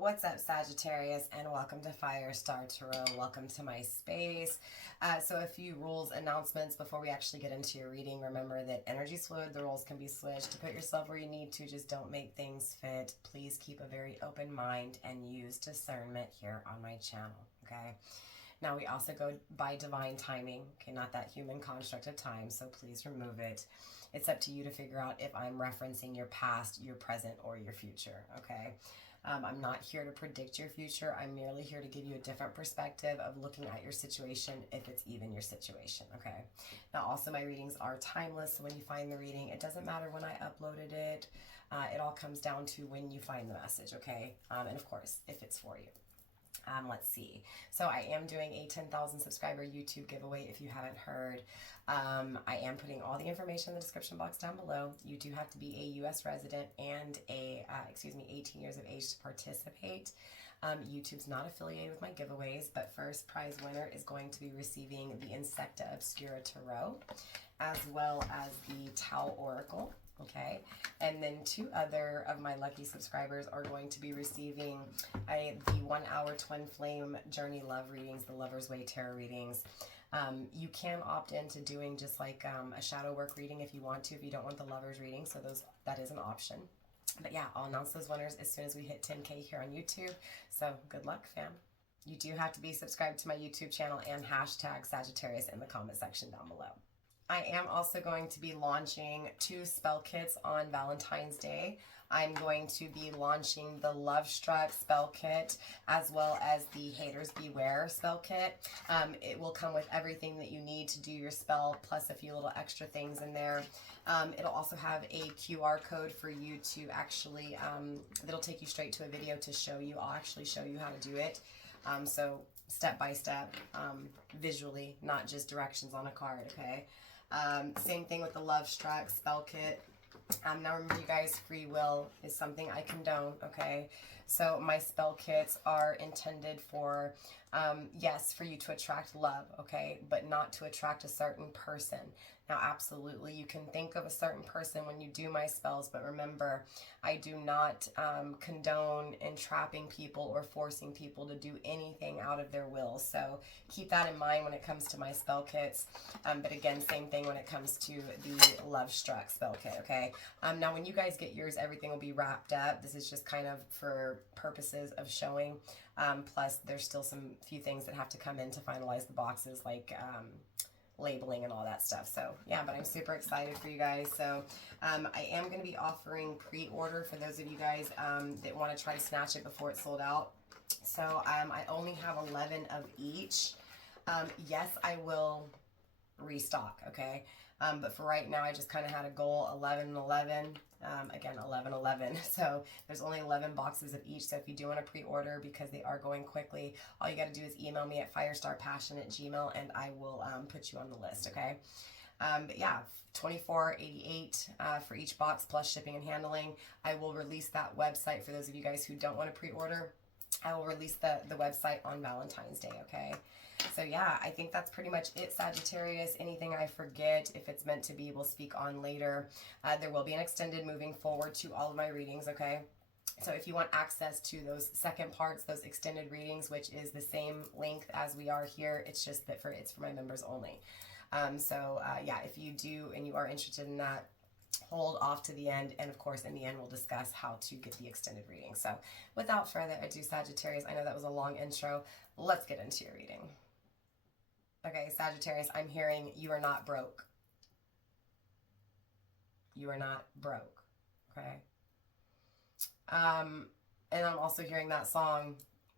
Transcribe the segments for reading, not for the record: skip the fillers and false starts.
What's up, Sagittarius, and welcome to Firestar Tarot. Welcome to my space. So a few rules, announcements before we actually get into your reading. Remember that energy's fluid, the roles can be switched. To put yourself where you need to, just don't make things fit. Please keep a very open mind and use discernment here on my channel, okay? Now, we also go by divine timing, okay, not that human construct of time, so please remove it. It's up to you to figure out if I'm referencing your past, your present, or your future, okay? I'm not here to predict your future. I'm merely here to give you a different perspective of looking at your situation, if it's even your situation, okay? Now, also, my readings are timeless, so when you find the reading, it doesn't matter when I uploaded it. It all comes down to when you find the message, okay? And of course, if it's for you. Let's see. So I am doing a 10,000 subscriber YouTube giveaway if you haven't heard. I am putting all the information in the description box down below. You do have to be a U.S. resident and 18 years of age to participate. YouTube's not affiliated with my giveaways, but first prize winner is going to be receiving the Insecta Obscura Tarot, as well as the Tau Oracle. Okay, and then 2 other of my lucky subscribers are going to be receiving the 1-hour twin flame journey love readings, the Lover's Way tarot readings. You can opt into doing just like a shadow work reading if you want to, if you don't want the lover's reading, so that is an option. But yeah, I'll announce those winners as soon as we hit 10K here on YouTube, so good luck, fam. You do have to be subscribed to my YouTube channel and hashtag Sagittarius in the comment section down below. I am also going to be launching 2 spell kits on Valentine's Day. I'm going to be launching the Love Struck spell kit as well as the Haters Beware spell kit. It will come with everything that you need to do your spell, plus a few little extra things in there. It'll also have a QR code for you to actually, that'll take you straight to a video to show you. I'll actually show you how to do it. So step by step, visually, not just directions on a card, okay? Same thing with the Love Struck spell kit. Now remember, you guys, free will is something I condone, okay? So my spell kits are intended for, yes, for you to attract love, okay? But not to attract a certain person. Now, absolutely, you can think of a certain person when you do my spells, but remember, I do not condone entrapping people or forcing people to do anything out of their will. So keep that in mind when it comes to my spell kits. But again, same thing when it comes to the Love Struck spell kit, okay? Now, when you guys get yours, everything will be wrapped up. This is just kind of for purposes of showing. Plus, there's still few things that have to come in to finalize the boxes, like labeling and all that stuff. So yeah, but I'm super excited for you guys. So I am going to be offering pre-order for those of you guys that want to try to snatch it before it's sold out. So I only have 11 of each. Yes, I will restock, okay? But for right now, I just kind of had a goal, 11 and 11. Again, 11, 11. So there's only 11 boxes of each. So if you do want to pre-order, because they are going quickly, all you got to do is email me at firestarpassion@gmail.com and I will put you on the list, okay? But yeah, $24.88 for each box plus shipping and handling. I will release that website for those of you guys who don't want to pre-order. I will release the website on Valentine's Day, okay? So yeah, I think that's pretty much it, Sagittarius. Anything I forget, if it's meant to be, we'll speak on later. There will be an extended moving forward to all of my readings, okay? So if you want access to those second parts, those extended readings, which is the same length as we are here, it's just that it's for my members only. Yeah, if you do and you are interested in that, hold off to the end, and of course in the end we'll discuss how to get the extended reading. So without further ado, Sagittarius, I know that was a long intro. Let's get into your reading. Okay, Sagittarius, I'm hearing you are not broke. You are not broke, okay? And I'm also hearing that song,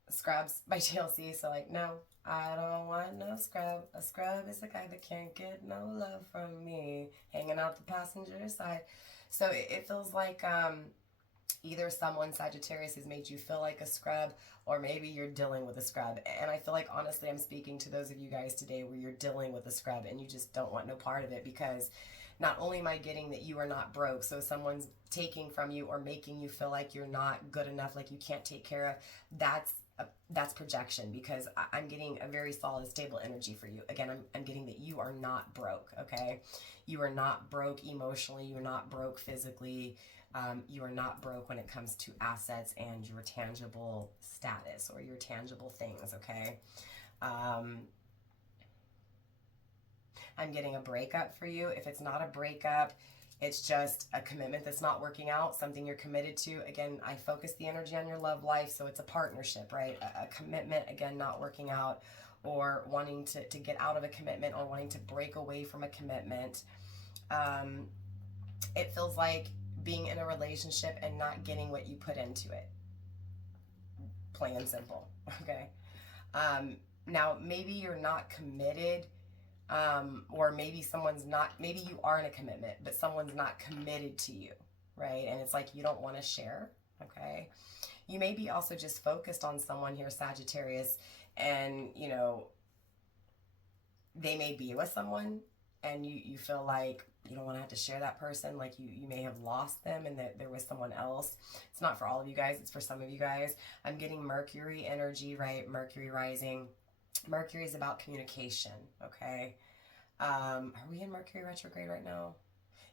Scrubs by TLC, so like, no, I don't want no scrub. A scrub is the guy that can't get no love from me, hanging out the passenger side. So it feels like either someone, Sagittarius, has made you feel like a scrub, or maybe you're dealing with a scrub. And I feel like, honestly, I'm speaking to those of you guys today where you're dealing with a scrub and you just don't want no part of it, because not only am I getting that you are not broke, so someone's taking from you or making you feel like you're not good enough, like you can't take care of, that's that's projection, because I'm getting a very solid, stable energy for you. Again, I'm getting that you are not broke, okay? You are not broke emotionally. You're not broke physically. You are not broke when it comes to assets and your tangible status or your tangible things, okay? I'm getting a breakup for you. If it's not a breakup, it's just a commitment that's not working out, something you're committed to. Again, I focus the energy on your love life, so it's a partnership, right? A commitment, again, not working out, or wanting to get out of a commitment, or wanting to break away from a commitment. It feels like being in a relationship and not getting what you put into it. Plain and simple, okay? Now, maybe you're not committed, or maybe maybe you are in a commitment, but someone's not committed to you, right? And it's like you don't want to share, okay? You may be also just focused on someone here, Sagittarius, and, you know, they may be with someone, and you feel like you don't want to have to share that person, like you may have lost them and that there was someone else. It's not for all of you guys, it's for some of you guys. I'm getting Mercury energy, right? Mercury rising. Mercury is about communication, okay? Are we in Mercury retrograde right now?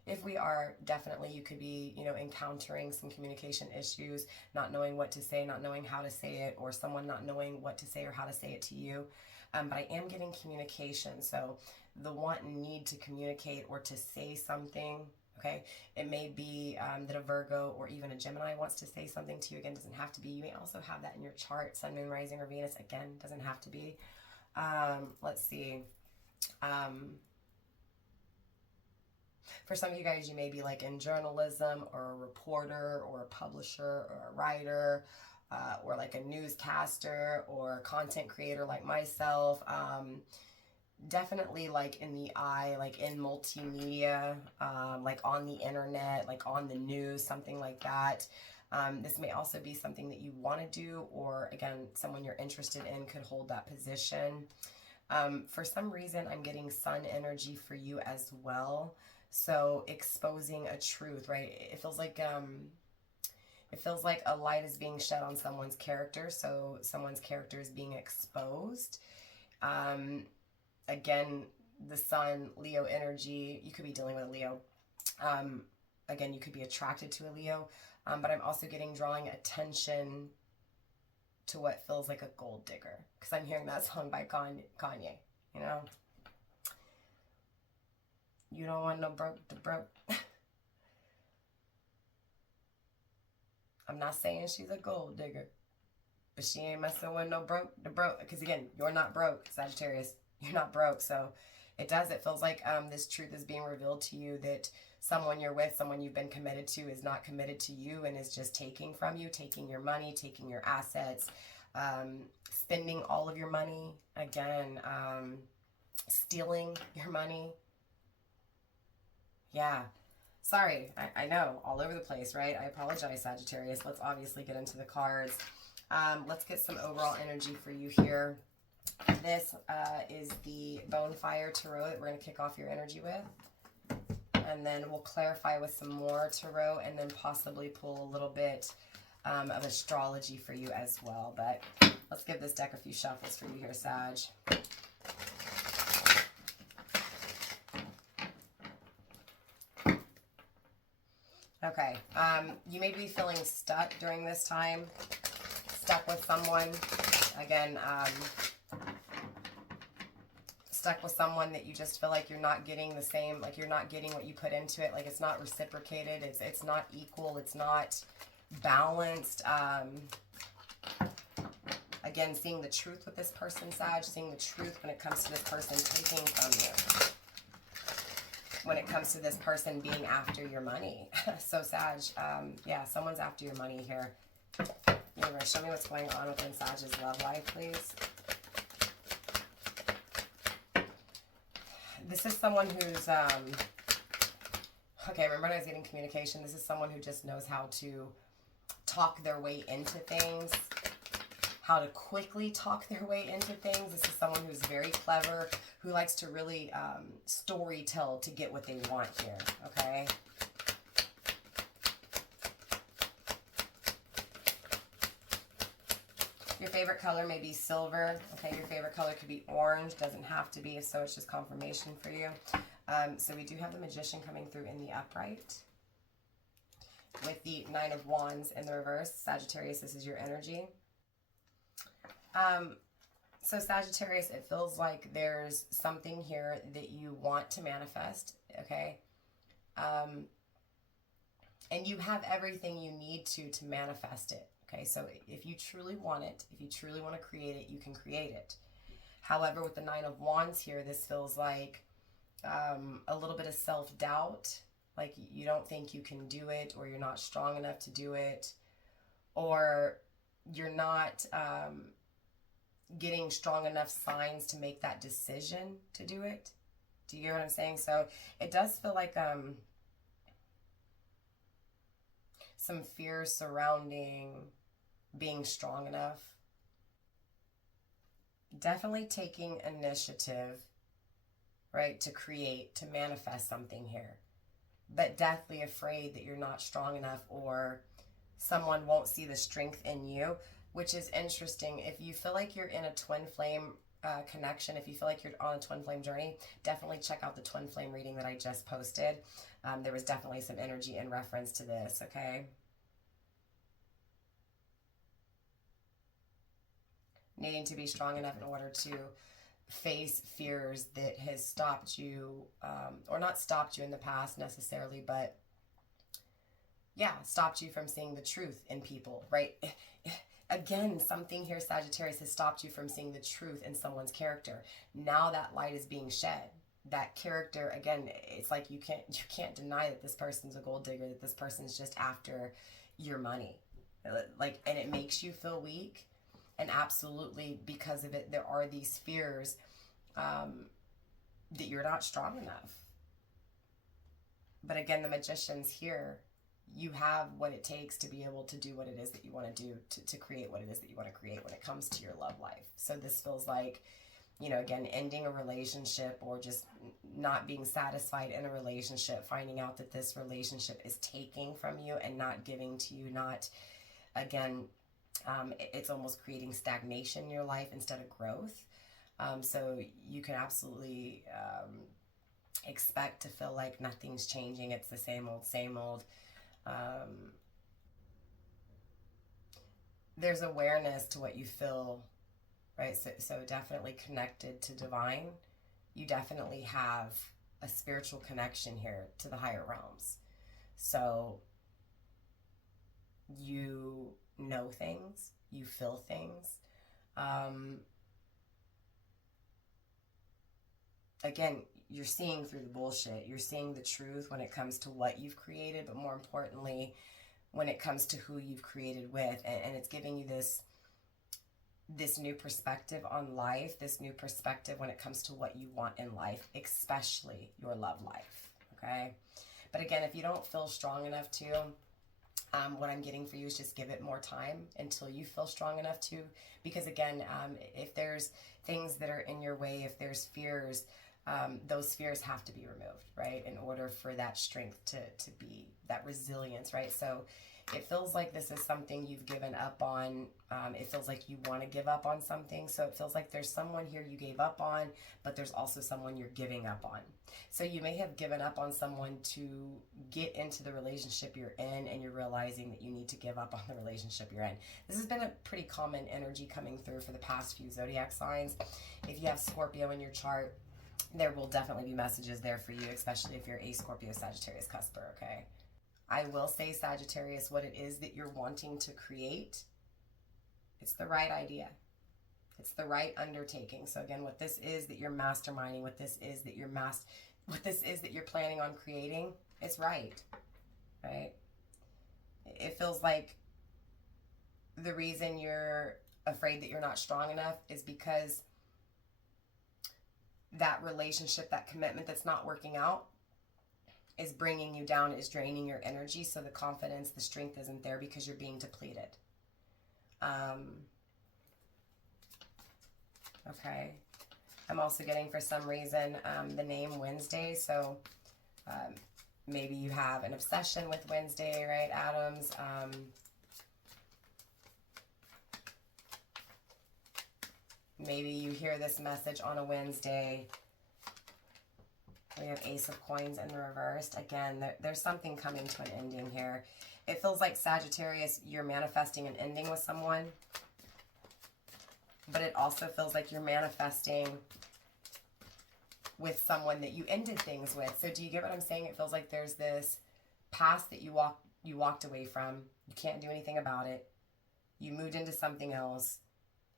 If we are, definitely you could be, you know, encountering some communication issues, not knowing what to say, not knowing how to say it, or someone not knowing what to say or how to say it to you. But I am getting communication, so the want and need to communicate or to say something, okay? It may be that a Virgo or even a Gemini wants to say something to you. Again, doesn't have to be. You may also have that in your chart, Sun, Moon, Rising, or Venus. Again, doesn't have to be. Let's see. For some of you guys, you may be like in journalism, or a reporter, or a publisher, or a writer, or like a newscaster, or content creator like myself. Definitely like in the eye, like in multimedia, like on the internet, like on the news, something like that. This may also be something that you want to do, or again, someone you're interested in could hold that position. For some reason, I'm getting Sun energy for you as well. So exposing a truth, right? It feels like a light is being shed on someone's character. So someone's character is being exposed. Again, the Sun, Leo energy, you could be dealing with a Leo. Again, you could be attracted to a Leo. But I'm also getting drawing attention to what feels like a gold digger. Because I'm hearing that song by Kanye, you know? You don't want no broke to broke. I'm not saying she's a gold digger, but she ain't messing with no broke to broke. Because again, you're not broke, Sagittarius. You're not broke. So it feels like this truth is being revealed to you, that someone you're with, someone you've been committed to, is not committed to you and is just taking from you, taking your money, taking your assets, spending all of your money, again, stealing your money. Yeah. Sorry, I know, all over the place, right? I apologize, Sagittarius. Let's obviously get into the cards. Let's get some overall energy for you here. This is the Bonefire Tarot that we're going to kick off your energy with. And then we'll clarify with some more Tarot, and then possibly pull a little bit of astrology for you as well. But let's give this deck a few shuffles for you here, Sag. Okay, you may be feeling stuck during this time, stuck with someone. Again, stuck with someone that you just feel like you're not getting the same, like you're not getting what you put into it, like it's not reciprocated, it's not equal, it's not balanced. Again, seeing the truth with this person, Sag, seeing the truth when it comes to this person taking from you. When it comes to this person being after your money. So Sag, yeah, someone's after your money here. Universe, show me what's going on within Sag's love life, please. This is someone who's, okay, remember when I was getting communication? This is someone who just knows how to talk their way into things, how to quickly talk their way into things. This is someone who's very clever, who likes to really story tell to get what they want here, okay? Your favorite color may be silver. Okay, your favorite color could be orange. Doesn't have to be, so it's just confirmation for you. So we do have the Magician coming through in the upright. With the Nine of Wands in the reverse. Sagittarius, this is your energy. So Sagittarius, it feels like there's something here that you want to manifest, okay? And you have everything you need to manifest it, okay? So if you truly want it, if you truly want to create it, you can create it. However, with the Nine of Wands here, this feels like a little bit of self-doubt, like you don't think you can do it, or you're not strong enough to do it, or you're not getting strong enough signs to make that decision to do it. Do you get what I'm saying? So it does feel like some fears surrounding being strong enough. Definitely taking initiative, right, to create, to manifest something here. But deathly afraid that you're not strong enough, or someone won't see the strength in you, which is interesting. If you feel like you're in a twin flame connection, if you feel like you're on a twin flame journey, definitely check out the twin flame reading that I just posted. There was definitely some energy in reference to this, okay? Needing to be strong enough in order to face fears that has stopped you, or not stopped you in the past necessarily, but yeah, stopped you from seeing the truth in people, right? Again, something here, Sagittarius, has stopped you from seeing the truth in someone's character. Now that light is being shed. That character, again, it's like you can't deny that this person's a gold digger, that this person's just after your money. Like, and it makes you feel weak. And absolutely, because of it, there are these fears that you're not strong enough. But again, the Magician's here. You have what it takes to be able to do what it is that you want to do, to create what it is that you want to create when it comes to your love life. So this feels like, you know, again, ending a relationship, or just not being satisfied in a relationship, finding out that this relationship is taking from you and not giving to you, not, again, it's almost creating stagnation in your life instead of growth. So you can absolutely expect to feel like nothing's changing. It's the same old, same old. There's awareness to what you feel, right? So definitely connected to divine. You definitely have a spiritual connection here to the higher realms. So you know things, you feel things. Again, you're seeing through the bullshit. You're seeing the truth when it comes to what you've created, but more importantly, when it comes to who you've created with. And it's giving you this new perspective on life, this new perspective when it comes to what you want in life, especially your love life, okay? But again, if you don't feel strong enough to, what I'm getting for you is just give it more time until you feel strong enough to. Because again, if there's things that are in your way, if there's fears, those fears have to be removed, right? In order for that strength to be, that resilience, right? So it feels like this is something you've given up on. It feels like you want to give up on something. So it feels like there's someone here you gave up on, but there's also someone you're giving up on. So you may have given up on someone to get into the relationship you're in, and you're realizing that you need to give up on the relationship you're in. This has been a pretty common energy coming through for the past few zodiac signs. If you have Scorpio in your chart, there will definitely be messages there for you, especially if you're a Scorpio Sagittarius cusper, okay? I will say, Sagittarius, what it is that you're wanting to create, it's the right idea. It's the right undertaking. So again, what this is that you're masterminding, what this is that you're planning on creating, it's right, right? It feels like the reason you're afraid that you're not strong enough is because that relationship, that commitment that's not working out is bringing you down, is draining your energy. So the confidence, the strength isn't there because you're being depleted. Okay. I'm also getting, for some reason, the name Wednesday. So maybe you have an obsession with Wednesday, right, Adams? Maybe you hear this message on a Wednesday. We have Ace of Coins in the reversed. Again, there's something coming to an ending here. It feels like, Sagittarius, you're manifesting an ending with someone. But it also feels like you're manifesting with someone that you ended things with. So do you get what I'm saying? It feels like there's this past that you walked away from. You can't do anything about it. You moved into something else.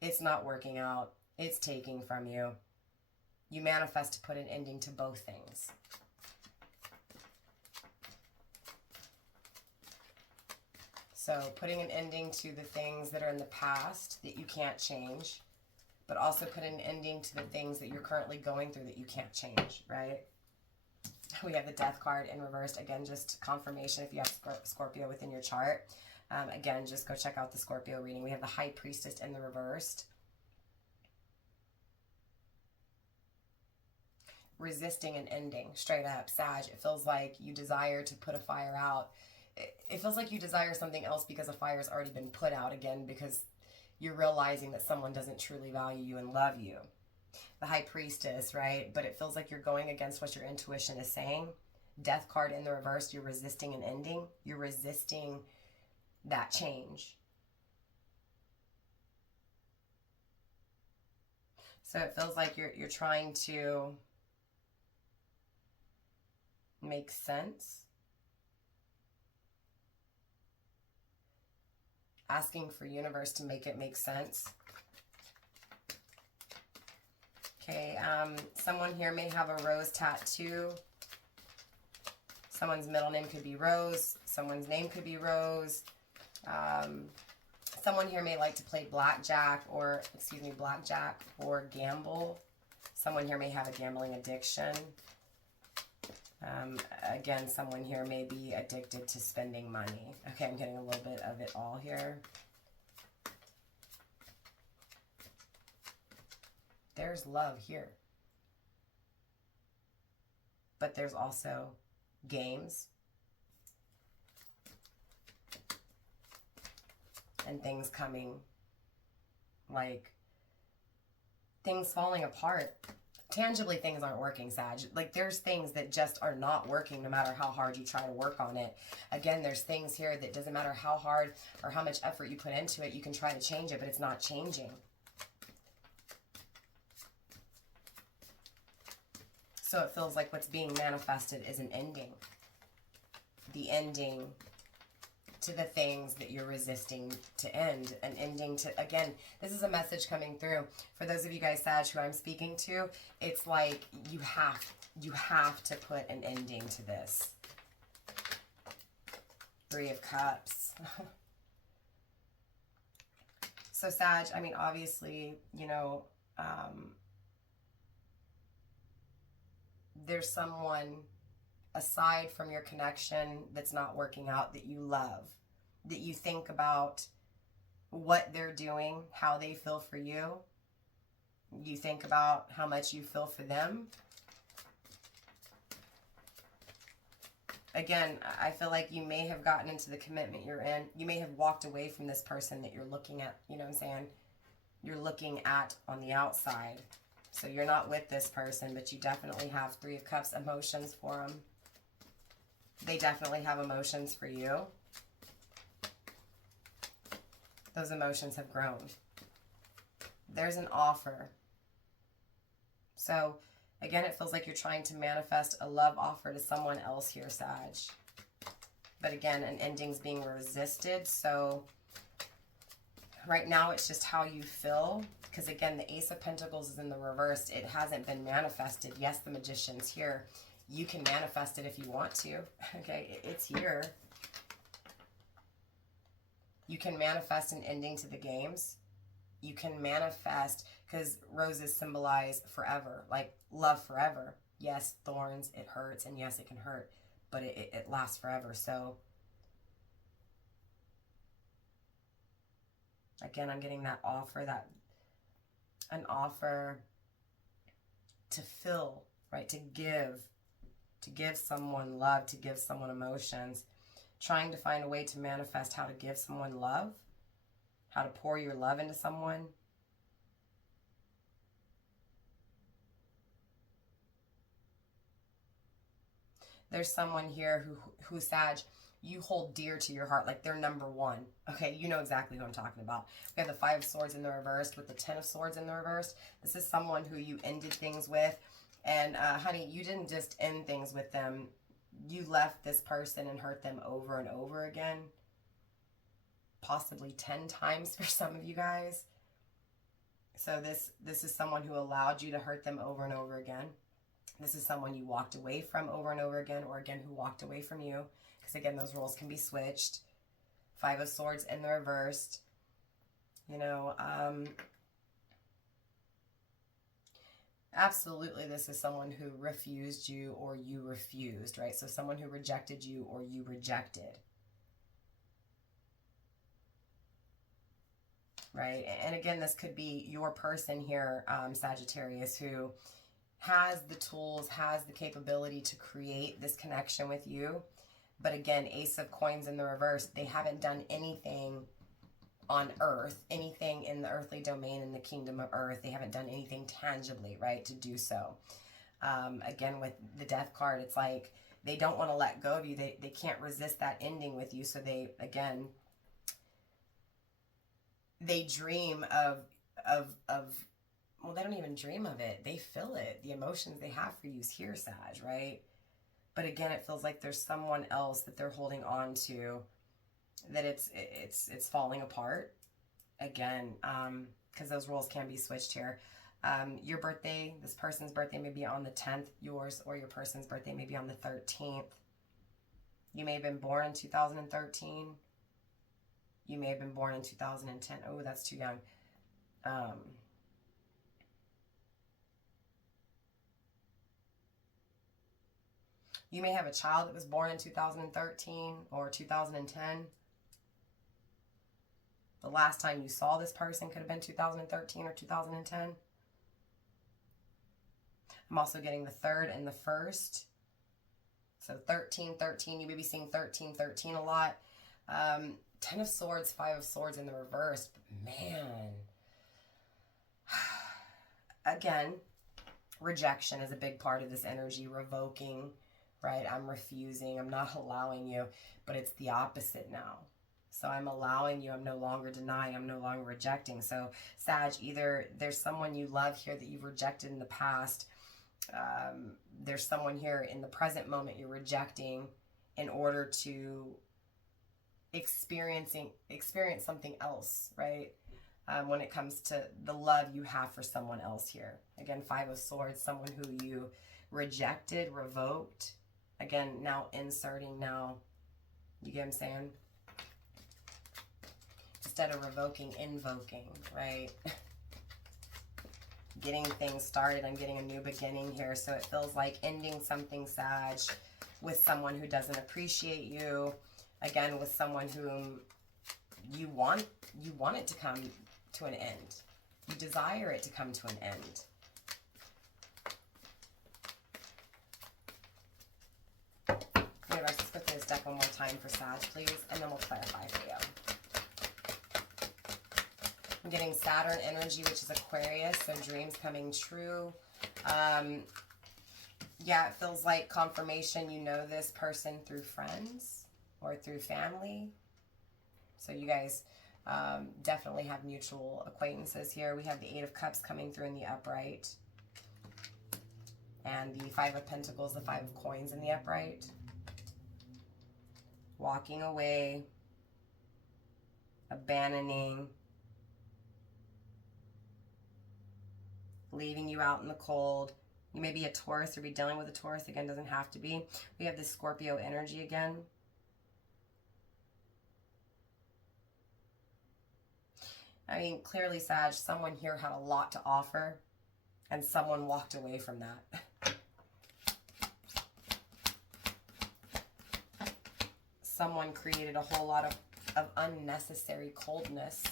It's not working out. It's taking from you. You manifest to put an ending to both things. So putting an ending to the things that are in the past that you can't change, but also put an ending to the things that you're currently going through that you can't change, right? We have the Death card in reversed. Again, just confirmation if you have Scorpio within your chart. Again, just go check out the Scorpio reading. We have the High Priestess in the reversed. Resisting an ending, straight up, Sag. It feels like you desire to put a fire out. It feels like you desire something else because a fire has already been put out, again, because you're realizing that someone doesn't truly value you and love you. The High Priestess, right? But it feels like you're going against what your intuition is saying. Death card in the reverse, you're resisting an ending. You're resisting that change. So it feels like you're trying to make sense. Asking for universe to make it make sense. Okay, someone here may have a rose tattoo. Someone's middle name could be Rose. Someone's name could be Rose. Someone here may like to play blackjack or gamble. Someone here may have a gambling addiction. Again, someone here may be addicted to spending money. Okay, I'm getting a little bit of it all here. There's love here. But there's also games and things coming, like things falling apart. Tangibly, things aren't working, Sag. Like, there's things that just are not working no matter how hard you try to work on it. Again, there's things here that doesn't matter how hard or how much effort you put into it, you can try to change it, but it's not changing. So it feels like what's being manifested is an ending. The ending to the things that you're resisting to end. An ending to, again, this is a message coming through. For those of you guys, Sag, who I'm speaking to, it's like you have to put an ending to this. Three of Cups. So Sag, I mean, obviously, you know, there's someone aside from your connection that's not working out that you love, that you think about what they're doing, how they feel for you. You think about how much you feel for them. Again, I feel like you may have gotten into the commitment you're in. You may have walked away from this person that you're looking at, you know what I'm saying? You're looking at on the outside. So you're not with this person, but you definitely have Three of Cups emotions for them. They definitely have emotions for you. Those emotions have grown. There's an offer. So, again, it feels like you're trying to manifest a love offer to someone else here, Sag. But again, an ending's being resisted. So, right now, it's just how you feel. Because, again, the Ace of Pentacles is in the reverse. It hasn't been manifested. Yes, the Magician's here. You can manifest it if you want to. Okay, it's here. You can manifest an ending to the games. You can manifest, because roses symbolize forever, like love forever. Yes, thorns, it hurts, and yes, it can hurt, but it lasts forever. So, again, I'm getting that offer, an offer to fill, right, to give someone love, to give someone emotions, trying to find a way to manifest how to give someone love, how to pour your love into someone. There's someone here who Sag, you hold dear to your heart, like they're number one. Okay, you know exactly who I'm talking about. We have the Five of Swords in the reversed with the Ten of Swords in the reversed. This is someone who you ended things with. And honey, you didn't just end things with them. You left this person and hurt them over and over again. Possibly 10 times for some of you guys. So this is someone who allowed you to hurt them over and over again. This is someone you walked away from over and over again, or again, who walked away from you. Because again, those roles can be switched. Five of Swords in the reversed. You know, absolutely this is someone who refused you or you refused, right? So someone who rejected you or you rejected. Right? And again, this could be your person here, Sagittarius, who has the tools, has the capability to create this connection with you. But again, Ace of Coins in the reverse, they haven't done anything on earth, anything in the earthly domain, in the kingdom of earth. They haven't done anything tangibly, right, to do so. Again, with the Death card, it's like they don't want to let go of you. They can't resist that ending with you. So they, again, they dream of well, they don't even dream of it. They feel it. The emotions they have for you is here, Sag, right? But again, it feels like there's someone else that they're holding on to, that it's falling apart. Again, because those roles can be switched here. Your birthday, this person's birthday may be on the 10th, yours or your person's birthday may be on the 13th. You may have been born in 2013. You may have been born in 2010. Oh, that's too young. You may have a child that was born in 2013 or 2010. The last time you saw this person could have been 2013 or 2010. I'm also getting the 3rd and the 1st. So 13, 13, you may be seeing 13, 13 a lot. 10 of Swords, 5 of Swords in the reverse. But man. Again, rejection is a big part of this energy. Revoking, right? I'm refusing. I'm not allowing you. But it's the opposite now. So I'm allowing you. I'm no longer denying. I'm no longer rejecting. So Sag, either there's someone you love here that you've rejected in the past. There's someone here in the present moment you're rejecting in order to experience something else, right? When it comes to the love you have for someone else here. Again, 5 of Swords, someone who you rejected, revoked. Again, now inserting now. You get what I'm saying? Instead of revoking, invoking, right? Getting things started. I'm getting a new beginning here. So it feels like ending something, Sag, with someone who doesn't appreciate you. Again, with someone whom you want it to come to an end. You desire it to come to an end. Universe, let's go through this deck one more time for Sag, please, and then we'll clarify for you. I'm getting Saturn energy, which is Aquarius, so dreams coming true. Yeah, it feels like confirmation. You know this person through friends or through family. So you guys definitely have mutual acquaintances here. We have the 8 of Cups coming through in the upright. And the 5 of Pentacles, the 5 of Coins in the upright. Walking away. Abandoning. Leaving you out in the cold. You may be a Taurus or be dealing with a Taurus. Again, doesn't have to be. We have this Scorpio energy again. I mean, clearly, Sag, someone here had a lot to offer, and someone walked away from that. Someone created a whole lot of unnecessary coldness.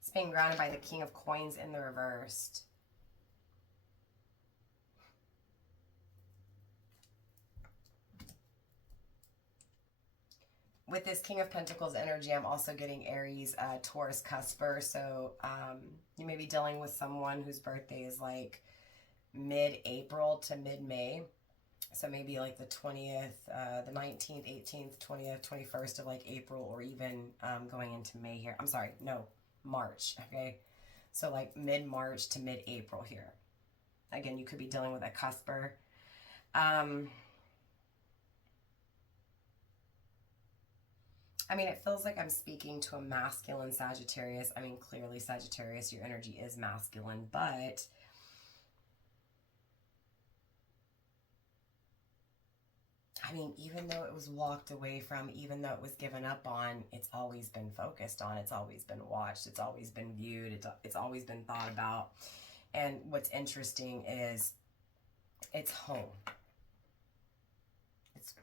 It's being grounded by the King of Coins in the reversed. with this King of Pentacles energy, I'm also getting Aries, Taurus, Cusper. So you may be dealing with someone whose birthday is like mid-April to mid-May. So maybe like the 20th, the 19th, 18th, 20th, 21st of like April, or even going into May here. I'm sorry, no, March, okay? So like mid-March to mid-April here. Again, you could be dealing with a cusper. I mean, it feels like I'm speaking to a masculine Sagittarius. I mean, clearly Sagittarius, your energy is masculine, but I mean, even though it was walked away from, even though it was given up on, it's always been focused on, it's always been watched, it's always been viewed, it's always been thought about. And what's interesting is it's home.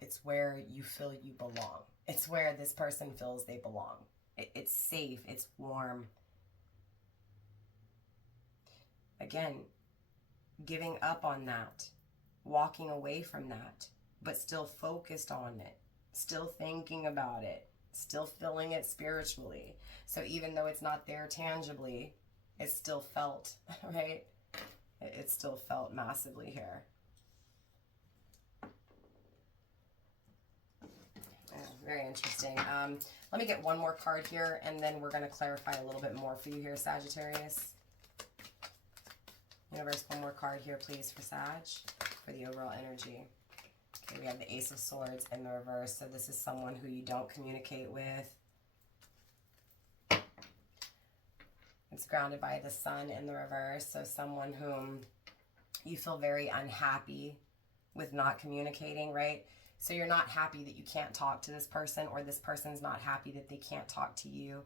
It's where you feel you belong. It's where this person feels they belong. It's safe. It's warm. Again, giving up on that, walking away from that, but still focused on it, still thinking about it, still feeling it spiritually. So even though it's not there tangibly, it's still felt, right? It's still felt massively here. Very interesting. Let me get one more card here, and then we're going to clarify a little bit more for you here, Sagittarius. Universe, one more card here, please, for Sag, for the overall energy. Okay, we have the Ace of Swords in the reverse, so this is someone who you don't communicate with. It's grounded by the Sun in the reverse, so someone whom you feel very unhappy with not communicating, right? So you're not happy that you can't talk to this person, or this person's not happy that they can't talk to you.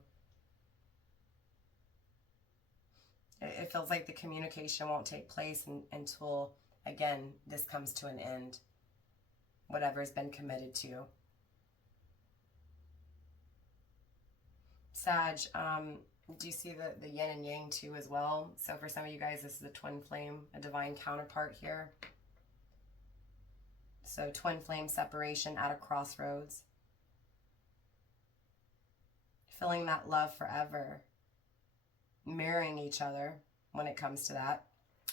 It feels like the communication won't take place until, again, this comes to an end. Whatever's been committed to. Sag, do you see the yin and yang too as well? So for some of you guys, this is a twin flame, a divine counterpart here. So twin flame separation at a crossroads. Feeling that love forever. Mirroring each other when it comes to that.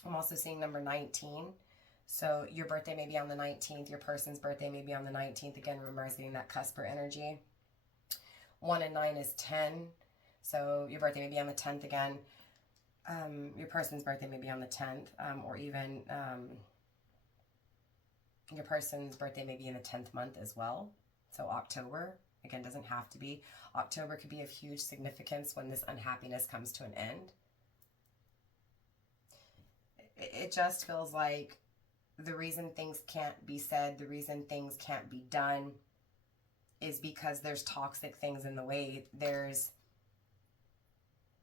I'm also seeing number 19. So your birthday may be on the 19th. Your person's birthday may be on the 19th. Again, remember I was getting that cusper energy. 1 and 9 is 10. So your birthday may be on the 10th again. Your person's birthday may be on the 10th. Or even... your person's birthday may be in the 10th month as well. So October, again, doesn't have to be. October could be of huge significance when this unhappiness comes to an end. It just feels like the reason things can't be said, the reason things can't be done is because there's toxic things in the way. There's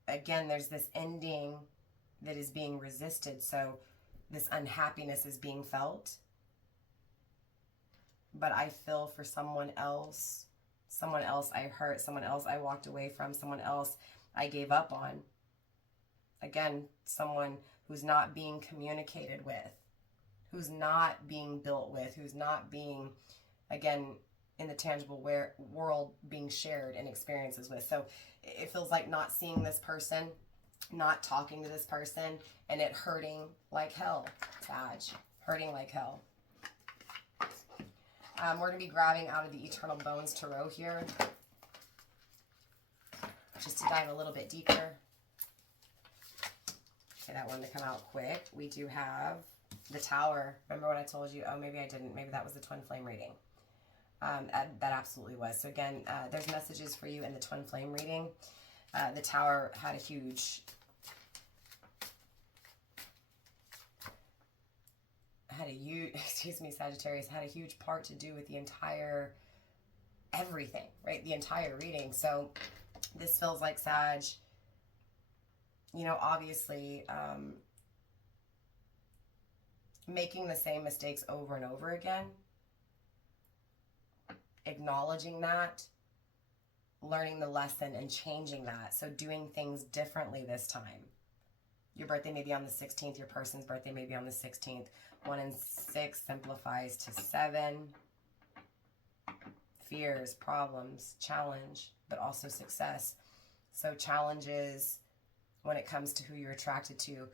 this ending that is being resisted. So this unhappiness is being felt. But I feel for someone else I hurt, someone else I walked away from, someone else I gave up on. Again, someone who's not being communicated with, who's not being built with, who's not being, again, in the tangible world being shared and experiences with. So it feels like not seeing this person, not talking to this person, and it hurting like hell, Sag, hurting like hell. We're going to be grabbing out of the Eternal Bones Tarot here, just to dive a little bit deeper. Okay, that one to come out quick. We do have the Tower. Remember what I told you? Oh, maybe I didn't. Maybe that was the Twin Flame reading. That absolutely was. So again, there's messages for you in the Twin Flame reading. The Tower had a huge... Sagittarius, had a huge part to do with the entire everything, right? The entire reading. So this feels like Sag, you know, obviously making the same mistakes over and over again, acknowledging that, learning the lesson and changing that. So doing things differently this time. Your birthday may be on the 16th. Your person's birthday may be on the 16th. 1 and 6 simplifies to 7. fears, problems, challenge, but also success. So challenges when it comes to who you're attracted to,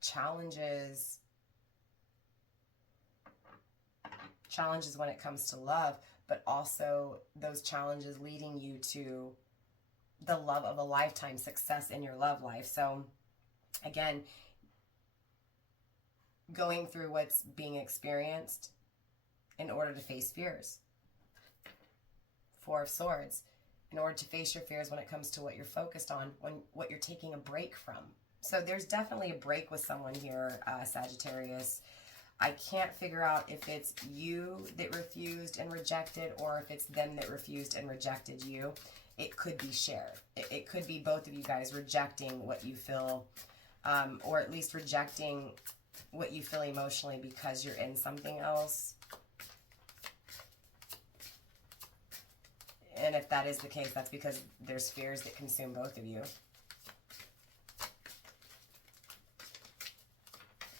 challenges when it comes to love, but also those challenges leading you to the love of a lifetime, success in your love life. So again, going through what's being experienced in order to face fears. Four of Swords, in order to face your fears when it comes to what you're focused on, what you're taking a break from. So there's definitely a break with someone here, Sagittarius. I can't figure out if it's you that refused and rejected or if it's them that refused and rejected you. It could be shared. It could be both of you guys rejecting what you feel, or at least rejecting what you feel emotionally because you're in something else. And if that is the case, that's because there's fears that consume both of you.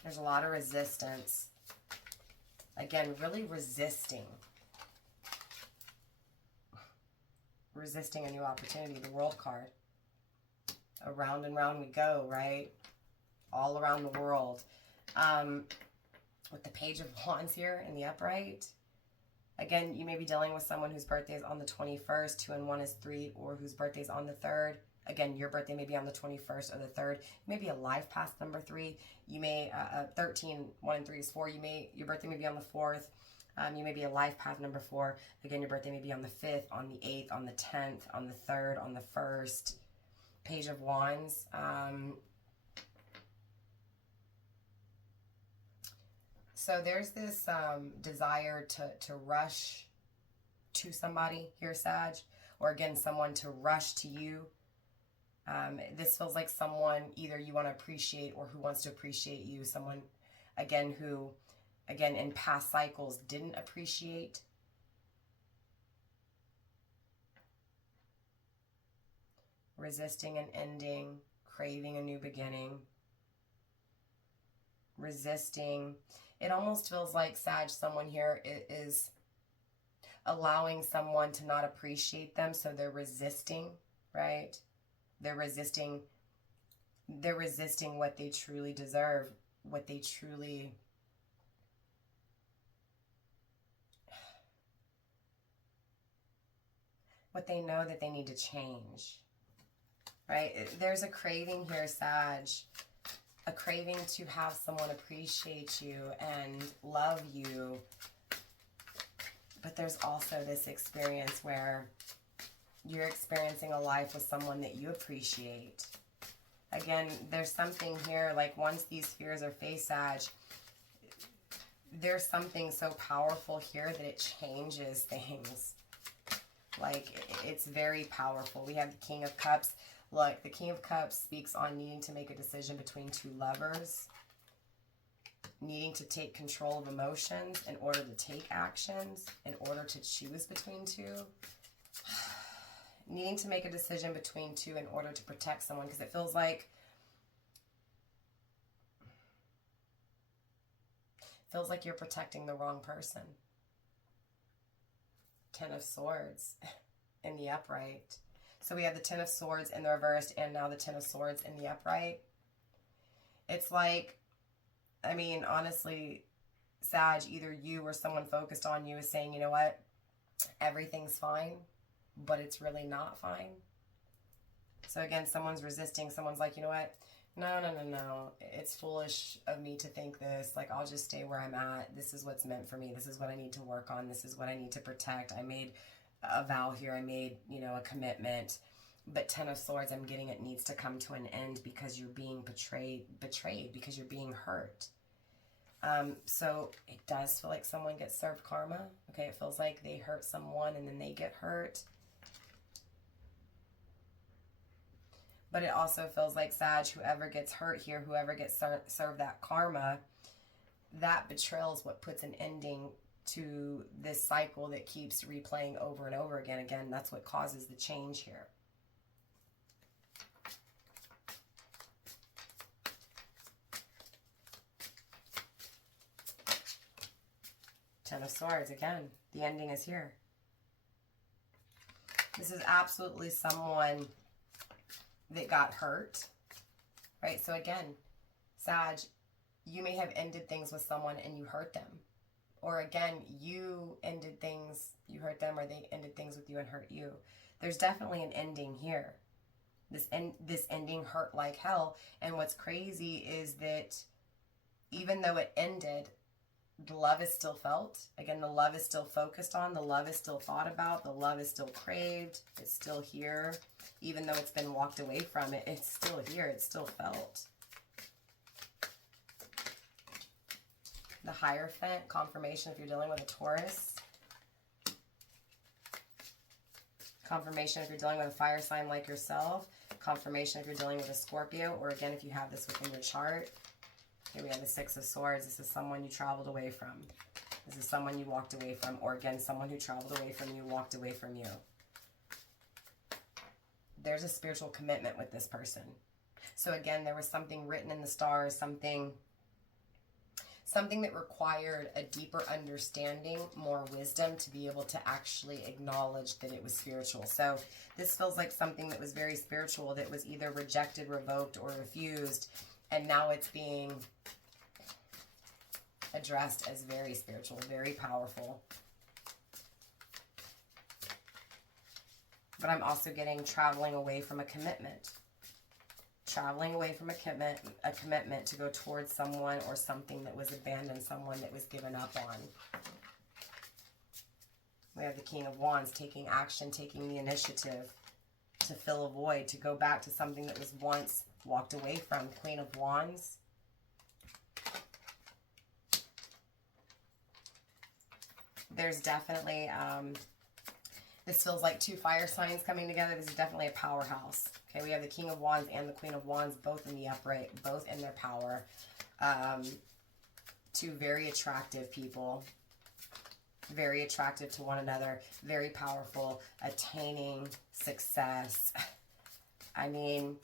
There's a lot of resistance. Again, really resisting. Resisting a new opportunity, the World card. Around and round we go, right? All around the world. With the Page of Wands here in the upright. Again, you may be dealing with someone whose birthday is on the 21st, 2 and 1 is 3, or whose birthday is on the 3rd. Again, your birthday may be on the 21st or the 3rd. It may be a life path number 3. You may, 13, 1 and 3 is 4. Your birthday may be on the 4th. You may be a life path number 4. Again, your birthday may be on the 5th, on the 8th, on the 10th, on the 3rd, on the 1st. Page of Wands. So there's this desire to rush to somebody here, Sag, or again, someone to rush to you. This feels like someone either you want to appreciate or who wants to appreciate you. Someone, again, who, again, in past cycles didn't appreciate. Resisting an ending, craving a new beginning. Resisting. It almost feels like, Sag, someone here is allowing someone to not appreciate them, so they're resisting, right? They're resisting what they truly deserve, what they know that they need to change, right? There's a craving here, Sag. A craving to have someone appreciate you and love you. But there's also this experience where you're experiencing a life with someone that you appreciate. Again, there's something here, like once these fears are faced, Sag, there's something so powerful here that it changes things. Like, it's very powerful. We have the King of Cups. Look, the King of Cups speaks on needing to make a decision between two lovers, needing to take control of emotions in order to take actions, in order to choose between two, needing to make a decision between two in order to protect someone, because it feels like you're protecting the wrong person. Ten of Swords in the upright. So we have the Ten of Swords in the reversed and now the Ten of Swords in the upright. It's like, I mean, honestly, Sag, either you or someone focused on you is saying, you know what, everything's fine, but it's really not fine. So again, someone's resisting. Someone's like, you know what, no. It's foolish of me to think this. Like, I'll just stay where I'm at. This is what's meant for me. This is what I need to work on. This is what I need to protect. I made a vow here. I made, a commitment. But Ten of Swords, I'm getting it needs to come to an end because you're being betrayed because you're being hurt. So it does feel like someone gets served karma. Okay, it feels like they hurt someone and then they get hurt. But it also feels like, Sag, whoever gets hurt here, whoever gets served that karma, that betrayal is what puts an ending to this cycle that keeps replaying over and over again. Again, that's what causes the change here. Ten of Swords. Again, the ending is here. This is absolutely someone that got hurt, right? So again, Sag, you may have ended things with someone and you hurt them. Or again, you ended things, you hurt them, or they ended things with you and hurt you. There's definitely an ending here. This ending hurt like hell. And what's crazy is that even though it ended, the love is still felt. Again, the love is still focused on. The love is still thought about. The love is still craved. It's still here. Even though it's been walked away from it, it's still here. It's still felt. The Hierophant, confirmation if you're dealing with a Taurus. Confirmation if you're dealing with a fire sign like yourself. Confirmation if you're dealing with a Scorpio, or again, if you have this within your chart. Here we have the Six of Swords. This is someone you traveled away from. This is someone you walked away from. Or again, someone who traveled away from you, walked away from you. There's a spiritual commitment with this person. So again, there was something written in the stars, something that required a deeper understanding, more wisdom to be able to actually acknowledge that it was spiritual. So this feels like something that was very spiritual that was either rejected, revoked, or refused. And now it's being addressed as very spiritual, very powerful. But I'm also getting traveling away from a commitment. Traveling away from a commitment to go towards someone or something that was abandoned, someone that was given up on. We have the King of Wands, taking action, taking the initiative to fill a void, to go back to something that was once walked away from. Queen of Wands. There's definitely, this feels like two fire signs coming together. This is definitely a powerhouse. Okay, we have the King of Wands and the Queen of Wands, both in the upright, both in their power. Two very attractive people. Very attractive to one another. Very powerful. Attaining success. I mean,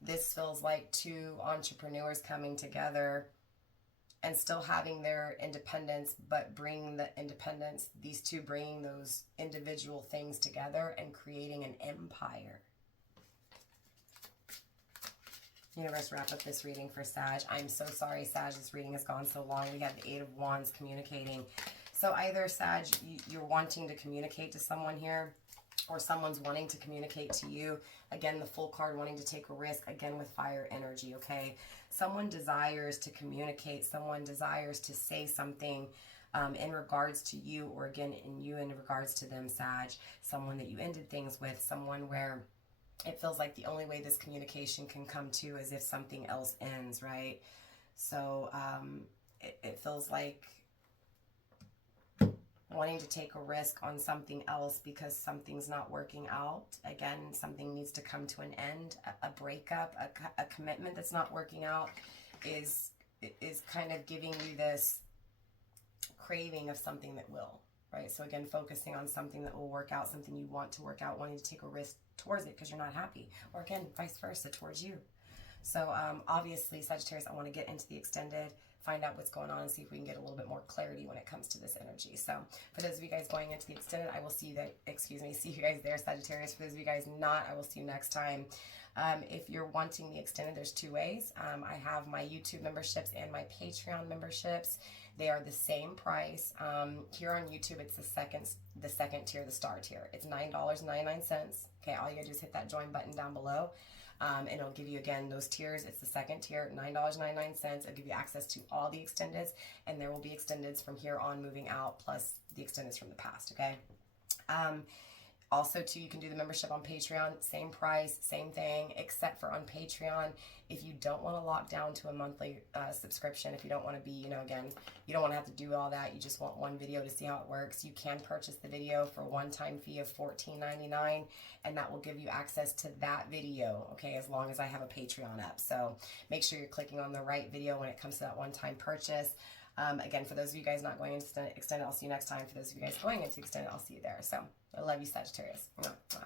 this feels like two entrepreneurs coming together and still having their independence, but bringing the independence, these two bringing those individual things together and creating an empire. Universe, wrap up this reading for Sag. I'm so sorry, Sag, this reading has gone so long. We have the Eight of Wands, communicating. So either, Sag, you're wanting to communicate to someone here, or someone's wanting to communicate to you. Again, the Fool card, wanting to take a risk, again with fire energy, okay? Someone desires to communicate. Someone desires to say something in regards to you, or again, in regards to them, Sag. Someone that you ended things with, someone where it feels like the only way this communication can come to is if something else ends, right? So it feels like wanting to take a risk on something else because something's not working out. Again, something needs to come to an end. A breakup, a commitment that's not working out is kind of giving you this craving of something that will, right? So again, focusing on something that will work out, something you want to work out, wanting to take a risk towards it because you're not happy, or again, vice versa, towards you. So obviously, Sagittarius, I want to get into the extended, find out what's going on, and see if we can get a little bit more clarity when it comes to this energy. So for those of you guys going into the extended, I will see you guys there, Sagittarius. For those of you guys not, I will see you next time. If you're wanting the extended, there's two ways. I have my YouTube memberships and my Patreon memberships. They are the same price. Here on YouTube, it's the second tier, the star tier. It's $9.99. Okay, all you gotta do is hit that join button down below. And it'll give you, again, those tiers. It's the second tier, $9.99. It'll give you access to all the extendeds, and there will be extendeds from here on moving out, plus the extendeds from the past, okay? Also, too, you can do the membership on Patreon. Same price, same thing, except for on Patreon, if you don't want to lock down to a monthly subscription, if you don't want to be, again, you don't want to have to do all that. You just want one video to see how it works. You can purchase the video for a one-time fee of $14.99, and that will give you access to that video, okay, as long as I have a Patreon up. So make sure you're clicking on the right video when it comes to that one-time purchase. Again, for those of you guys not going into extended, I'll see you next time. For those of you guys going into extended, I'll see you there. So I love you, Sagittarius. Mwah, mwah.